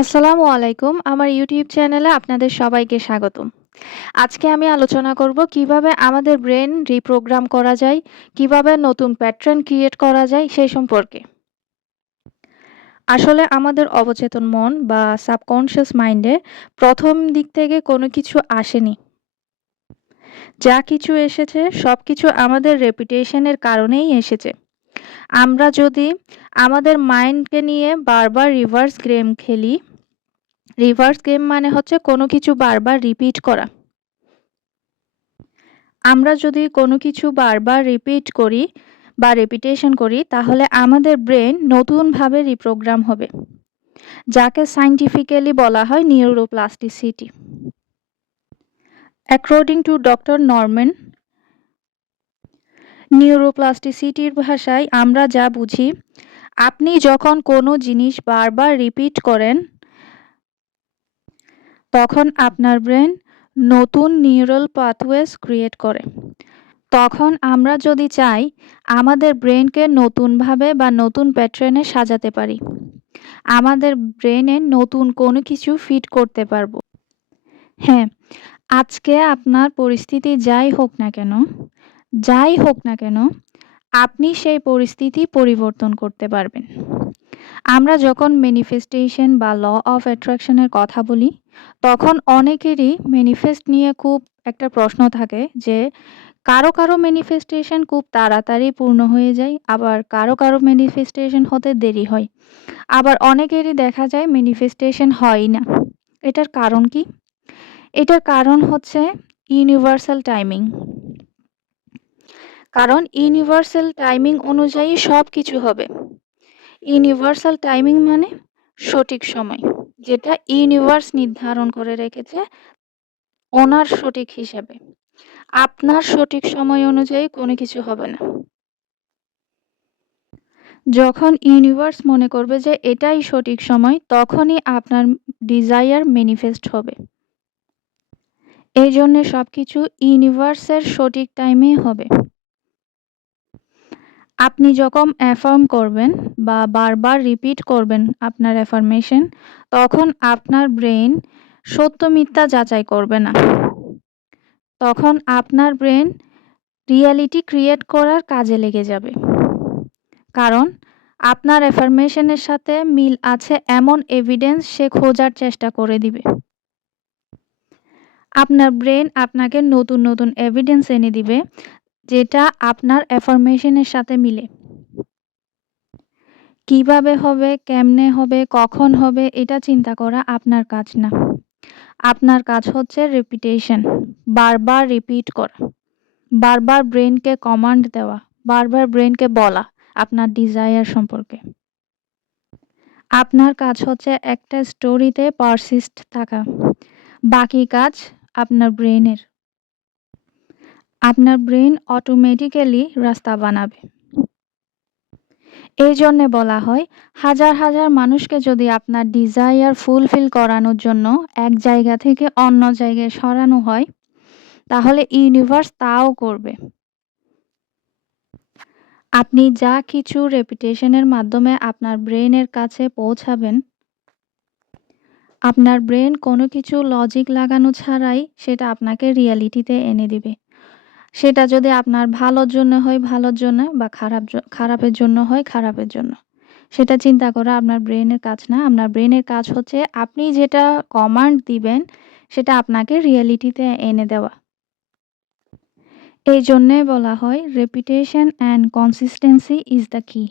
আসসালামু আলাইকুম। আমার ইউটিউব চ্যানেলে আপনাদের সবাইকে স্বাগতম। আজকে আমি আলোচনা করব কিভাবে আমাদের ব্রেন রিপ্রোগ্রাম করা যায়, কিভাবে নতুন প্যাটার্ন ক্রিয়েট করা যায় সেই সম্পর্কে। আসলে আমাদের অবচেতন মন বা সাবকন্সিয়াস মাইন্ডে ১ম দিক থেকে কোনো কিছু আসেনি। যা কিছু এসেছে সবকিছু আমাদের রেপুটেশনের কারণেই এসেছে। আমরা যদি আমাদের মাইন্ডকে নিয়ে বারবার রিভার্স গেম খেলি, রিভার্স গেম মানে হচ্ছে কোনো কিছু বারবার রিপিট করা। আমরা যদি কোনো কিছু বারবার রিপিট করি বা রেপিটেশন করি তাহলে আমাদের ব্রেন নতুনভাবে রিপ্রোগ্রাম হবে, যাকে সায়েন্টিফিক্যালি বলা হয় neuroplasticity. According to doctor Norman, নিউরোপ্লাস্টিসিটির ভাষায় আমরা যা বুঝি, আপনি যখন কোনো জিনিস বারবার রিপিট করেন তখন আপনার ব্রেন নতুন নিউরাল পাথওয়েজ ক্রিয়েট করে। তখন আমরা যদি চাই আমাদের ব্রেনকে নতুনভাবে বা নতুন প্যাটার্নে সাজাতে পারি। আমাদের ব্রেনে নতুন কোনো কিছু ফিট করতে পারবো। হ্যাঁ, আজকে আপনার পরিস্থিতি যাই হোক না কেন, আপনি সেই পরিস্থিতি পরিবর্তন করতে পারবেন। আমরা যখন ম্যানিফেস্টেশন বা ল অফ অ্যাট্রাকশনের কথা বলি, তখন অনেকেরই ম্যানিফেস্ট নিয়ে খুব একটা প্রশ্ন থাকে যে কারো ম্যানিফেস্টেশন খুব তাড়াতাড়ি পূর্ণ হয়ে যায়, আবার কারো ম্যানিফেস্টেশন হতে দেরি হয়। আবার অনেকেরই দেখা যায় ম্যানিফেস্টেশন হয়ই না। এটার কারণ কি? এটার কারণ হচ্ছে ইউনিভার্সাল টাইমিং। কারণ ইউনিভার্সাল টাইমিং অনুযায়ী সবকিছু হবে। ইউনিভার্সাল টাইমিং মানে সঠিক সময়, যেটা ইউনিভার্স নির্ধারণ করে রেখেছে ওনার সঠিক হিসাবে। আপনার সঠিক সময় অনুযায়ী কোনো কিছু হবে না। যখন ইউনিভার্স মনে করবে যে এটাই সঠিক সময়, তখনই আপনার ডিজায়ার ম্যানিফেস্ট হবে। এই জন্যে সবকিছু ইউনিভার্সের সঠিক টাইমেই হবে। আপনি যখন অ্যাফার্ম করবেন বা বারবার রিপিট করবেন আপনার অ্যাফার্মেশন, তখন আপনার ব্রেন সত্য মিথ্যা যাচাই করবে না। তখন আপনার ব্রেন রিয়ালিটি ক্রিয়েট করার কাজে লেগে যাবে। কারণ আপনার অ্যাফার্মেশনের সাথে মিল আছে এমন এভিডেন্স সে খোঁজার চেষ্টা করে দিবে। আপনার ব্রেন আপনাকে নতুন এভিডেন্স এনে দিবে, যেটা আপনার অ্যাফার্মেশনের সাথে মিলে। কিভাবে হবে, কেমনে হবে, কখন হবে এটা চিন্তা করা আপনার কাজ না। আপনার কাজ হচ্ছে রিপিটেশন, বারবার রিপিট করা, বারবার ব্রেনকে কমান্ড দেওয়া, বারবার ব্রেনকে বলা আপনার ডিজায়ার সম্পর্কে। আপনার কাজ হচ্ছে একটা স্টোরিতে পারসিস্ট থাকা। বাকি কাজ আপনার ব্রেনের। আপনার ব্রেন অটোমেটিক্যালি রাস্তা বানাবে। এই জন্যে বলা হয়, হাজার মানুষকে যদি আপনার ডিজায়ার ফুলফিল করানোর জন্য এক জায়গা থেকে অন্য জায়গায় সরানো হয়, তাহলে ইউনিভার্স তাও করবে। আপনি যা কিছু রেপিটেশনের মাধ্যমে আপনার ব্রেনের কাছে পৌঁছাবেন, আপনার ব্রেন কোনো কিছু লজিক লাগানো ছাড়াই সেটা আপনাকে রিয়ালিটিতে এনে দিবে। সেটা যদি আপনার ভালোর জন্য হয় ভালোর জন্য, বা খারাপের জন্য হয় খারাপের জন্য। সেটা চিন্তা করা আপনার ব্রেনের কাজ না। আপনার ব্রেনের কাজ হচ্ছে আপনি যেটা কমান্ড দিবেন সেটা আপনাকে রিয়ালিটিতে এনে দেওয়া। এই জন্যে বলা হয় repetition and consistency is the কি।